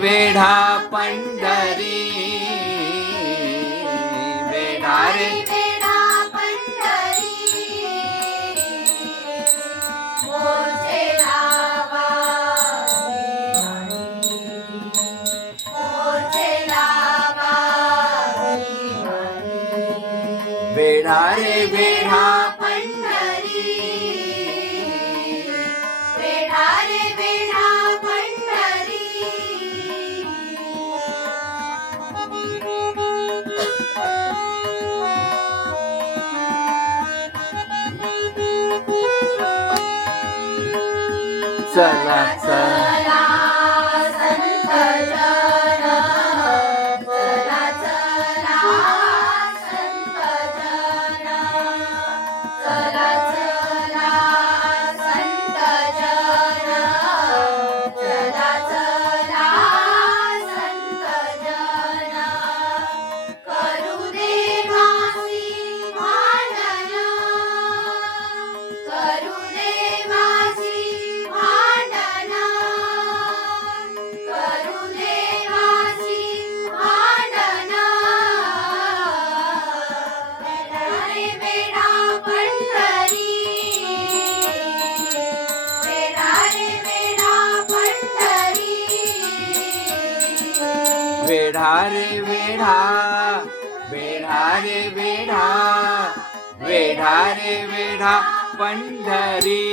वेढा पंढरी, वेढा रे वेढा पंढरी, मोठे लावा मोठे लावा, वेढा रे वेढा पंढरी, वेढा रे वेढा पंढरी. चला चला संत जन, चला चला संत जन, चला चला संत जन, चला चला संत जन. करू दे वासी भांडण, करू दे वासी भांडण, करू दे वासी भांडण. वेढा रे वेढा पंढरी, वेढा रे वेढा पंढरी. वेढा रे वेढा, वेढा रे वेढा, वेढा रे वेढा पंढरी.